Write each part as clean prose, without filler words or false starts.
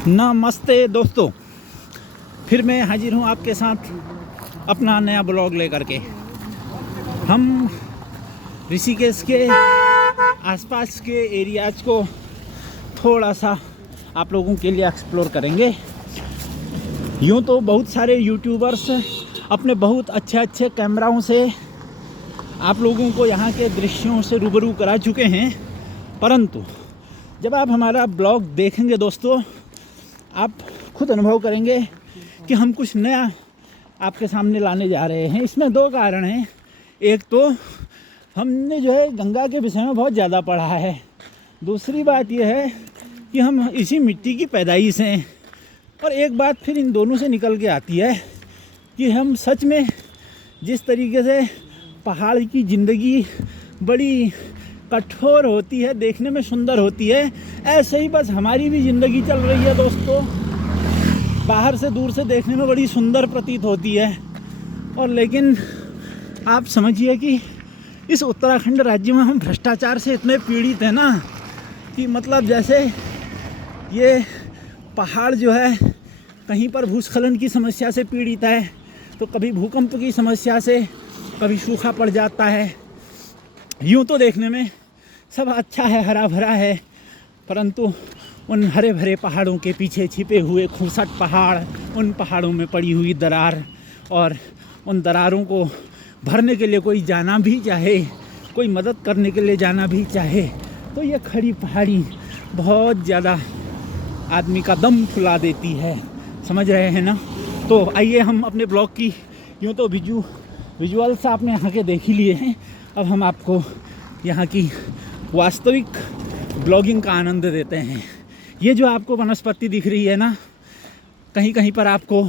नमस्ते दोस्तों, फिर मैं हाजिर हूँ आपके साथ अपना नया ब्लॉग लेकर के। हम ऋषिकेश के आसपास के एरियाज को थोड़ा सा आप लोगों के लिए एक्सप्लोर करेंगे। यूँ तो बहुत सारे यूट्यूबर्स अपने बहुत अच्छे कैमराओं से आप लोगों को यहाँ के दृश्यों से रूबरू करा चुके हैं, परंतु जब आप हमारा ब्लॉग देखेंगे दोस्तों, आप खुद अनुभव करेंगे कि हम कुछ नया आपके सामने लाने जा रहे हैं। इसमें दो कारण हैं। एक तो हमने जो है गंगा के विषय में बहुत ज़्यादा पढ़ा है, दूसरी बात यह है कि हम इसी मिट्टी की पैदाइश हैं। और एक बात फिर इन दोनों से निकल के आती है कि हम सच में जिस तरीके से पहाड़ की ज़िंदगी बड़ी कठोर होती है, देखने में सुंदर होती है, ऐसे ही बस हमारी भी ज़िंदगी चल रही है दोस्तों। बाहर से दूर से देखने में बड़ी सुंदर प्रतीत होती है, और लेकिन आप समझिए कि इस उत्तराखंड राज्य में हम भ्रष्टाचार से इतने पीड़ित हैं ना, कि मतलब जैसे ये पहाड़ जो है कहीं पर भूस्खलन की समस्या से पीड़ित है, तो कभी भूकंप की समस्या से, कभी सूखा पड़ जाता है। यूँ तो देखने में सब अच्छा है, हरा भरा है, परंतु उन हरे भरे पहाड़ों के पीछे छिपे हुए खूंसट पहाड़, उन पहाड़ों में पड़ी हुई दरार, और उन दरारों को भरने के लिए कोई जाना भी चाहे, कोई मदद करने के लिए जाना भी चाहे, तो ये खड़ी पहाड़ी बहुत ज़्यादा आदमी का दम फुला देती है। समझ रहे हैं ना? तो आइए हम अपने ब्लॉग की यूँ तो विजुअल्स आपने यहाँ के देख ही लिए हैं, अब हम आपको यहाँ की वास्तविक ब्लॉगिंग का आनंद देते हैं। ये जो आपको वनस्पति दिख रही है ना, कहीं कहीं पर आपको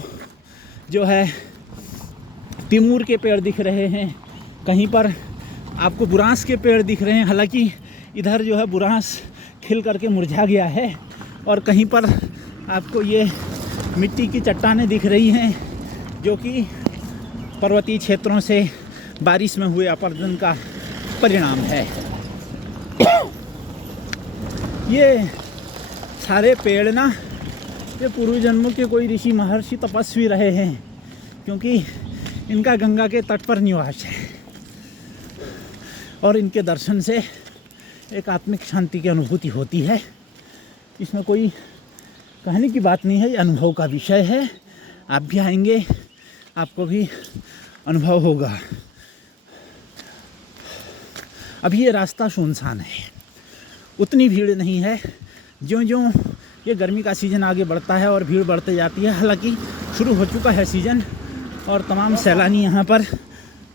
जो है तिमूर के पेड़ दिख रहे हैं, कहीं पर आपको बुरांस के पेड़ दिख रहे हैं। हालांकि इधर जो है बुरांस खिल करके मुरझा गया है, और कहीं पर आपको ये मिट्टी की चट्टानें दिख रही हैं, जो कि पर्वतीय क्षेत्रों से बारिश में हुए अपरदन का परिणाम है। ये सारे पेड़ ना, ये पूर्व जन्मों के कोई ऋषि महर्षि तपस्वी रहे हैं, क्योंकि इनका गंगा के तट पर निवास है, और इनके दर्शन से एक आत्मिक शांति की अनुभूति होती है। इसमें कोई कहने की बात नहीं है, ये अनुभव का विषय है। आप भी आएंगे, आपको भी अनुभव होगा। अभी ये रास्ता सुनसान है, उतनी भीड़ नहीं है। ज्यों-ज्यों ये गर्मी का सीज़न आगे बढ़ता है और भीड़ बढ़ते जाती है। हालांकि शुरू हो चुका है सीज़न, और तमाम सैलानी यहाँ पर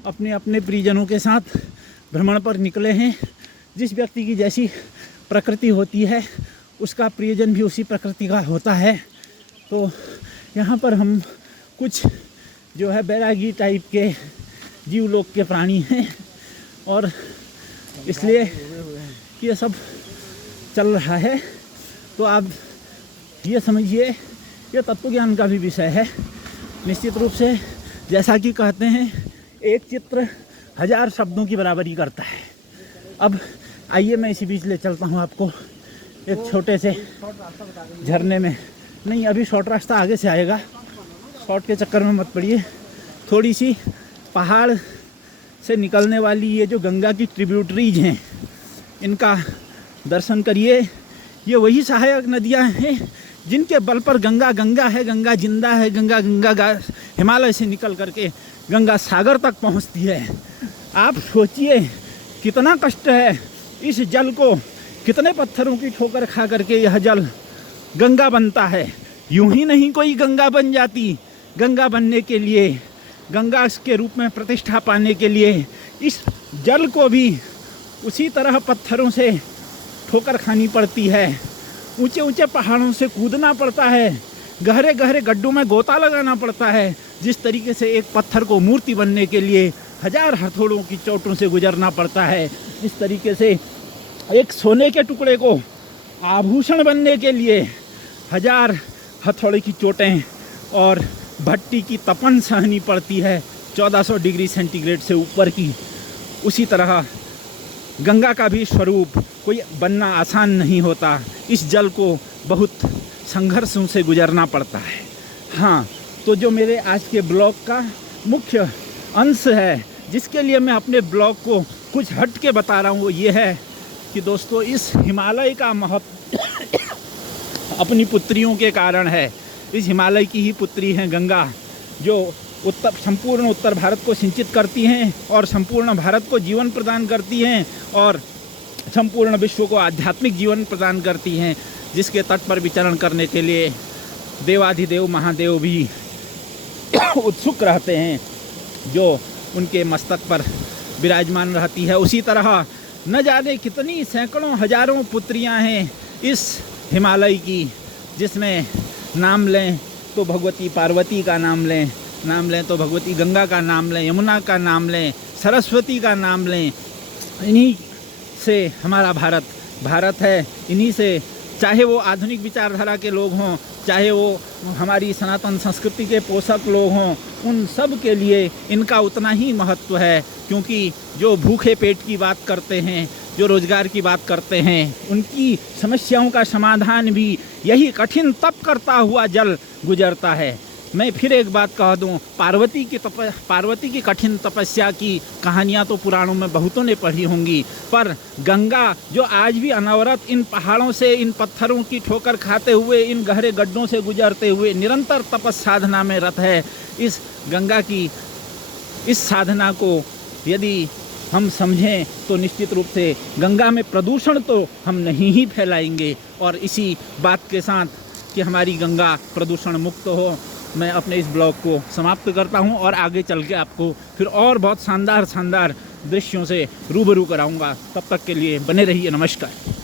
अपने अपने परिजनों के साथ भ्रमण पर निकले हैं। जिस व्यक्ति की जैसी प्रकृति होती है, उसका प्रियजन भी उसी प्रकृति का होता है। तो यहाँ पर हम कुछ जो है बैरागी टाइप के जीवलोक के प्राणी हैं, और इसलिए ये सब चल रहा है। तो आप ये समझिए, ये तत्व ज्ञान का भी विषय है निश्चित रूप से। जैसा कि कहते हैं, एक चित्र 1000 शब्दों की बराबरी करता है। अब आइए मैं इसी बीच ले चलता हूँ आपको एक छोटे से झरने में। नहीं, अभी शॉर्ट रास्ता आगे से आएगा, शॉर्ट के चक्कर में मत पड़िए। थोड़ी सी पहाड़ से निकलने वाली ये जो गंगा की ट्रिब्यूटरीज हैं, इनका दर्शन करिए। ये वही सहायक नदियाँ हैं जिनके बल पर गंगा गंगा है, गंगा जिंदा है। गंगा हिमालय से निकल करके गंगा सागर तक पहुंचती है। आप सोचिए कितना कष्ट है इस जल को, कितने पत्थरों की ठोकर खा करके यह जल गंगा बनता है। यूं ही नहीं कोई गंगा बन जाती। गंगा बनने के लिए, गंगा के रूप में प्रतिष्ठा पाने के लिए इस जल को भी उसी तरह पत्थरों से ठोकर खानी पड़ती है। ऊंचे ऊंचे पहाड़ों से कूदना पड़ता है, गहरे गहरे गड्ढों में गोता लगाना पड़ता है। जिस तरीके से एक पत्थर को मूर्ति बनने के लिए 1000 हथौड़ों की चोटों से गुजरना पड़ता है, इस तरीके से एक सोने के टुकड़े को आभूषण बनने के लिए 1000 हथौड़े की चोटें और भट्टी की तपन सहनी पड़ती है 1400 डिग्री सेंटीग्रेड से ऊपर की। उसी तरह गंगा का भी स्वरूप कोई बनना आसान नहीं होता। इस जल को बहुत संघर्षों से गुजरना पड़ता है। हाँ, तो जो मेरे आज के ब्लॉग का मुख्य अंश है, जिसके लिए मैं अपने ब्लॉग को कुछ हट के बता रहा हूँ, वो ये है कि दोस्तों इस हिमालय का महत्व अपनी पुत्रियों के कारण है। इस हिमालय की ही पुत्री हैं गंगा, जो संपूर्ण उत्तर भारत को सिंचित करती हैं और संपूर्ण भारत को जीवन प्रदान करती हैं और संपूर्ण विश्व को आध्यात्मिक जीवन प्रदान करती हैं, जिसके तट पर विचरण करने के लिए देवाधिदेव महादेव भी उत्सुक रहते हैं, जो उनके मस्तक पर विराजमान रहती है। उसी तरह न जाने कितनी सैकड़ों हजारों पुत्रियां हैं इस हिमालय की, जिसमें नाम लें तो भगवती पार्वती का नाम लें तो भगवती गंगा का नाम लें, यमुना का नाम लें, सरस्वती का नाम लें। इन्हीं से हमारा भारत है। इन्हीं से, चाहे वो आधुनिक विचारधारा के लोग हों, चाहे वो हमारी सनातन संस्कृति के पोषक लोग हों, उन सब के लिए इनका उतना ही महत्व है। क्योंकि जो भूखे पेट की बात करते हैं, जो रोजगार की बात करते हैं, उनकी समस्याओं का समाधान भी यही कठिन तप करता हुआ जल गुजरता है। मैं फिर एक बात कह दूं, पार्वती की कठिन तपस्या की कहानियां तो पुराणों में बहुतों ने पढ़ी होंगी, पर गंगा जो आज भी अनवरत इन पहाड़ों से, इन पत्थरों की ठोकर खाते हुए, इन गहरे गड्ढों से गुजरते हुए निरंतर तपस साधना में रत है। इस गंगा की इस साधना को यदि हम समझें तो निश्चित रूप से गंगा में प्रदूषण तो हम नहीं ही फैलाएंगे। और इसी बात के साथ कि हमारी गंगा प्रदूषण मुक्त हो, मैं अपने इस ब्लॉग को समाप्त करता हूं और आगे चल के आपको फिर और बहुत शानदार दृश्यों से रूबरू कराऊंगा। तब तक के लिए बने रहिए। नमस्कार।